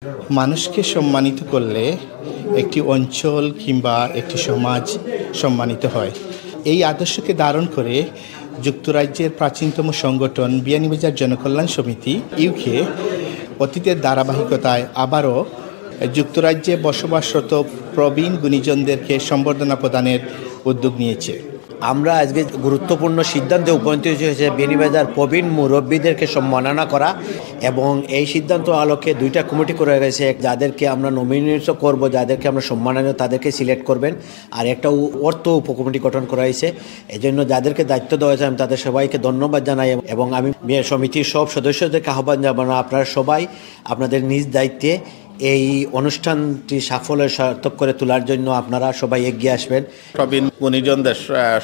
মানুষকে সম্মানিত করলে একটি অঞ্চল কিংবা একটি সমাজ সম্মানিত হয়। এই আদর্শকে ধারণ করে যুক্তরাজ্যের প্রাচীনতম সংগঠন বিয়ানীবাজার জনকল্যাণ সমিতি ইউকে অতীতের ধারাবাহিকতায় আবারও যুক্তরাজ্যে বসবাসরত প্রবীণ গুণীজনদেরকে সম্বর্ধনা প্রদানের উদ্যোগ নিয়েছে। আমরা আজকে গুরুত্বপূর্ণ সিদ্ধান্তে উপনীত হয়েছে বিয়ানীবাজার প্রবীণ মুরব্বীদেরকে সম্মাননা করা, এবং এই সিদ্ধান্ত আলোকে দুইটা কমিটি করা গেছে। যাদেরকে আমরা নমিনেট করব, যাদেরকে আমরা সম্মাননা তাদেরকে সিলেক্ট করবেন, আর একটা অর্থ উপকমিটি গঠন করা হয়েছে। এই জন্য যাদেরকে দায়িত্ব দেওয়া হয়েছে আমি তাদের সবাইকে ধন্যবাদ জানাই, এবং আমি সমিতির সব সদস্যদেরকে আহ্বান জানাবো আপনারা সবাই আপনাদের নিজ দায়িত্বে এই অনুষ্ঠানটি সাফল্যের সার্থক করে তোলার জন্য আপনারা সবাই এগিয়ে আসবেন। প্রবীণ গুণীজনদের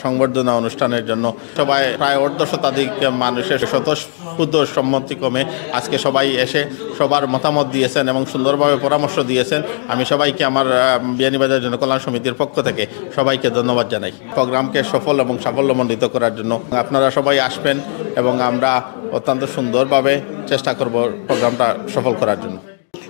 সংবর্ধনা অনুষ্ঠানের জন্য সবাই প্রায় অর্ধশতাধিক মানুষের স্বতঃস্ফূর্ত সম্মতিক্রমে আজকে সবাই এসে সবার মতামত দিয়েছেন এবং সুন্দরভাবে পরামর্শ দিয়েছেন। আমি সবাইকে আমার বিয়ানীবাজার জনকল্যাণ সমিতির পক্ষ থেকে সবাইকে ধন্যবাদ জানাই। প্রোগ্রামকে সফল এবং সাফল্যমণ্ডিত করার জন্য আপনারা সবাই আসবেন এবং আমরা অত্যন্ত সুন্দরভাবে চেষ্টা করব প্রোগ্রামটা সফল করার জন্য।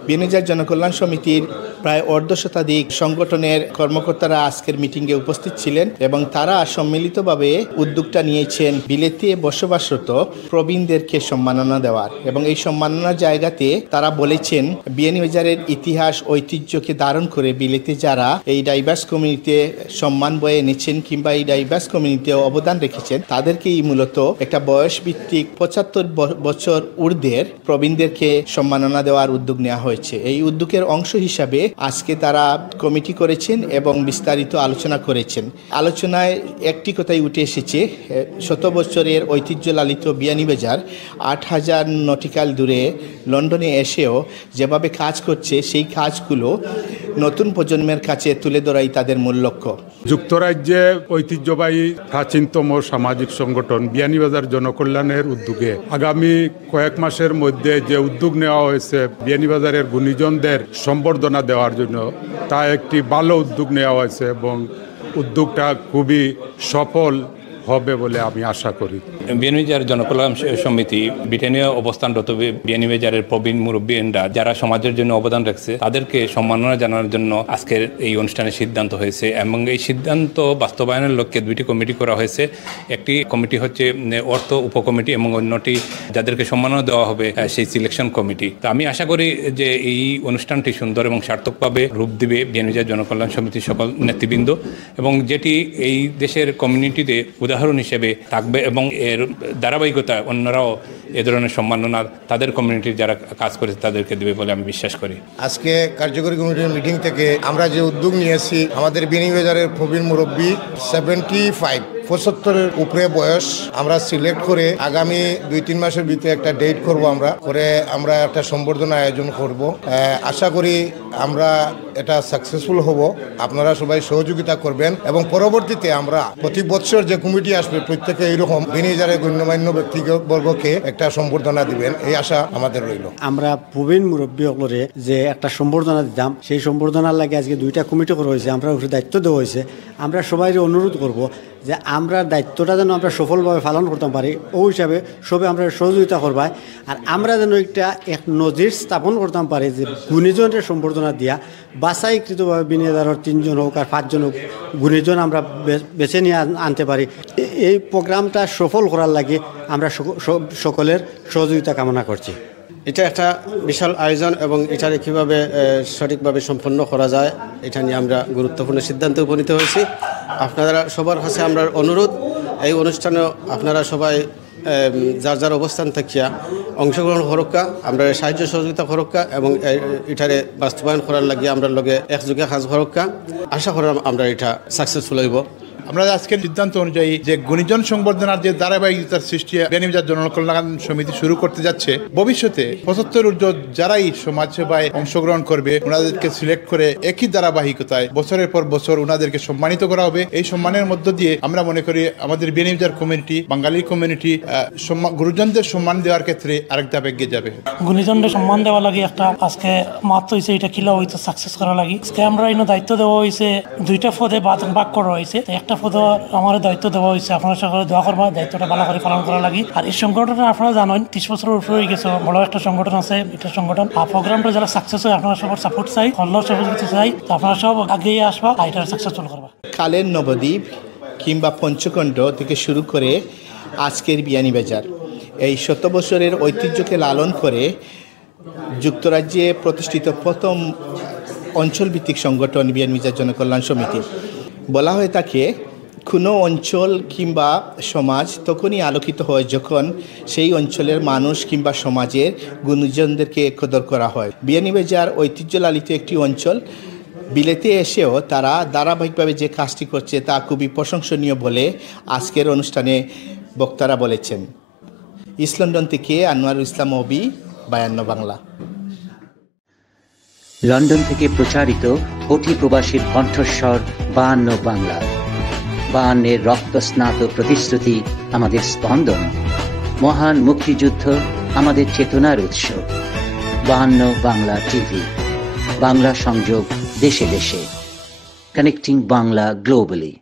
বিয়ানীবাজার জনকল্যাণ সমিতির প্রায় অর্ধশতাধিক সংগঠনের কর্মকর্তারা আজকের মিটিংয়ে উপস্থিত ছিলেন এবং তারা সম্মিলিতভাবে উদ্যোগটা নিয়েছেন বিলেতে বসবাসরত প্রবীণদেরকে সম্মাননা দেওয়ার। এবং এই সম্মাননার জায়গাতে তারা বলেছেন বিয়ানীবাজারের ইতিহাস ঐতিহ্যকে ধারণ করে বিলেতে যারা এই ডাইভার্স কমিউনিটিতে সম্মান বয়ে এনেছেন কিংবা এই ডাইভার্স কমিউনিটিতে অবদান রেখেছেন তাদেরকেই মূলত একটা বয়সভিত্তিক 75 বছর ঊর্ধ্বের প্রবীণদেরকে সম্মাননা দেওয়ার উদ্যোগ নেওয়া হয়েছে। এই উদ্যোগের অংশ হিসাবে আজকে তারা কমিটি করেছেন এবং বিস্তারিত আলোচনা করেছেন। আলোচনায় একটি কথাই উঠে এসেছে, 100 বছরের ঐতিহ্য লালিত বিয়ানীবাজার 8000 নটিক্যাল দূরে লন্ডনে এসেও যেভাবে কাজ করছে সেই কাজগুলো নতুন প্রজন্মের কাছে তুলে ধরাই তাদের মূল লক্ষ্য। যুক্তরাজ্যে ঐতিহ্যবাহী প্রাচীনতম সামাজিক সংগঠন বিয়ানীবাজার জনকল্যাণের উদ্যোগে আগামী কয়েক মাসের মধ্যে যে উদ্যোগ নেওয়া হয়েছে বিয়ানীবাজারের গুণীজনদের সম্বর্ধনা দেওয়ার জন্য, তা একটি ভালো উদ্যোগ নেওয়া হয়েছে এবং উদ্যোগটা খুবই সফল হবে বলে আমি আশা করি। বিয়ানীবাজার জনকল্যাণ সমিতি ব্রিটেনে অবস্থানরত বিয়ানীবাজারের প্রবীণ মুরব্বীরা যারা সমাজের জন্য অবদান রাখছে তাদেরকে সম্মাননা জানানোর জন্য আজকের এই অনুষ্ঠানের সিদ্ধান্ত হয়েছে, এবং এই সিদ্ধান্ত বাস্তবায়নের লক্ষ্যে দুইটি কমিটি করা হয়েছে। একটি কমিটি হচ্ছে অর্থ উপকমিটি এবং অন্যটি যাদেরকে সম্মাননা দেওয়া হবে সেই সিলেকশন কমিটি। তো আমি আশা করি যে এই অনুষ্ঠানটি সুন্দর এবং সার্থকভাবে রূপ দিবে বিয়ানীবাজার জনকল্যাণ সমিতির সকল নেতৃবৃন্দ, এবং যেটি এই দেশের কমিউনিটিতে উদাহরণ হিসেবে থাকবে, এবং এর ধারাবাহিকতা অন্যরাও এ ধরনের সম্মাননা তাদের কমিউনিটির যারা কাজ করে তাদেরকে দেবে বলে আমি বিশ্বাস করি। আজকে কার্যকরী কমিটির মিটিং থেকে আমরা যে উদ্যোগ নিয়েছি, আমাদের বিয়ানীবাজারের প্রবীণ মুরব্বী 75 উপরে বয়স আমরা সিলেক্ট করে আগামী 2-3 মাসের ভিতরে একটা ডেট করব, আমরা একটা সম্বর্ধনা আয়োজন করব। আশা করি আমরা এটা সাকসেসফুল হব। আপনারা সবাই সহযোগিতা করবেন এবং পরবর্তীতে আমরা প্রতি বছর যে কমিটি আসবে প্রত্যেকে এইরকম বিয়ানীবাজারের গণ্যমান্য ব্যক্তিবর্গকে একটা সম্বর্ধনা দিবেন, এই আশা আমাদের রইল। আমরা প্রবীণ মুরব্বী সকলে যে একটা সম্বর্ধনা দিতাম, সেই সম্বর্ধনার লাগে আজকে 2টা কমিটি করা হয়েছে, আমরা উপরে দায়িত্ব দেওয়া হয়েছে। আমরা সবাই অনুরোধ করব যে আমরা দায়িত্বটা যেন আমরা সফলভাবে পালন করতে পারি, ওই হিসাবে সবে আমরা সহযোগিতা করবাই। আর আমরা যেন এক নজির স্থাপন করতাম পারি যে গুণীজনের সম্বর্ধনা দিয়া বাছাইকৃতভাবে বিনিয়োগদারের 3 জন হোক আর 5 জন হোক গুণীজন আমরা বেছে নিয়ে আনতে পারি। এই প্রোগ্রামটা সফল করার লাগে আমরা সকলের সহযোগিতা কামনা করছি। এটা একটা বিশাল আয়োজন এবং এটারে কীভাবে সঠিকভাবে সম্পন্ন করা যায় এটা নিয়ে আমরা গুরুত্বপূর্ণ সিদ্ধান্তে উপনীত হয়েছি। আপনারা সবার কাছে আমরা অনুরোধ, এই অনুষ্ঠানেও আপনারা সবাই যার যার অবস্থান থাকিয়া অংশগ্রহণ করক্কা, আমরা সাহায্য সহযোগিতা করক্কা এবং এটারে বাস্তবায়ন করার লাগে আমরা লগে একযোগে কাজ করক্কা। আশা করি আমরা এটা সাকসেসফুল হইব। আমরা আজকের সিদ্ধান্ত অনুযায়ী যে গুণীজন সংবর্ধনার যে ধারাবাহিকতার সৃষ্টি বিয়ানীবাজার জনকল্যাণ সমিতি শুরু করতে যাচ্ছে, ভবিষ্যতে 75 ঊর্ধ্ব যারাই সমাজসেবায় অংশগ্রহণ করবে ওনাদেরকে সিলেক্ট করে একই ধারাবাহিকতায় বছরের পর বছর ওনাদেরকে সম্মানিত করা হবে। এই সম্মানের মধ্য দিয়ে আমরা মনে করি আমাদের বিয়ানীবাজার কমিউনিটি, বাঙালি কমিউনিটি গুরুজনদের সম্মান দেওয়ার ক্ষেত্রে আরেক ধাপ এগিয়ে যাবে। গুণীজনদের সম্মান দেওয়া লাগে একটা আজকে মাত্র হয়েছে, এটা কিলা হইতো সাকসেস করা লাগে। আজকে আমরা দায়িত্ব দেওয়া হয়েছে 2টা পদে ভাগ করা হয়েছে। একটা পদ আমার দায়িত্ব দেওয়া হয়েছে, আপনারা সকলে দোয়া করবা দায়িত্বটা ভালো করে পালন করা লাগে। আর এই সংগঠনটা আপনারা জানেন 30 বছরের উপরে হয়ে গেছে, বড় একটা সংগঠন আছে। এটা সংগঠন আর প্রোগ্রামটা যারা সাকসেস হয় আপনারা সবার সাপোর্ট চাই, হল্লার সহযোগিতা চাই। তো আপনারা সব আগেই আসবা, এটা সাকসেসফুল করবা। কালের নবদ্বীপ কিংবা পঞ্চকণ্ড থেকে শুরু করে আজকের বিয়ানীবাজার এই 100 বছরের ঐতিহ্যকে লালন করে যুক্তরাজ্যে প্রতিষ্ঠিত প্রথম অঞ্চলভিত্তিক সংগঠন বিয়ানীবাজার জনকল্যাণ সমিতি। বলা হয়ে থাকে কোনো অঞ্চল কিংবা সমাজ তখনই আলোকিত হয় যখন সেই অঞ্চলের মানুষ কিংবা সমাজের গুণীজনদেরকে কদর করা হয়। বিয়ানীবাজার ঐতিহ্য লালিত একটি অঞ্চল। বিলেতে এসেও তারা ধারাবাহিকভাবে যে কাজটি করছে তা খুবই প্রশংসনীয় বলে আজকের অনুষ্ঠানে বক্তারা বলেছেন। ইস্ট লন্ডন থেকে আনোয়ারুল ইসলাম অবি, 52 বাংলা। লন্ডন থেকে প্রচারিত কোটি প্রবাসীর কণ্ঠস্বর 52 বাংলা। 52 রক্তস্নাত প্রতিশ্রুতি আমাদের স্পন্দন, মহান মুক্তিযুদ্ধ আমাদের চেতনার উৎস। 52 বাংলা টিভি, বাংলা সংযোগ দেশে দেশে, কানেক্টিং বাংলা গ্লোবালি।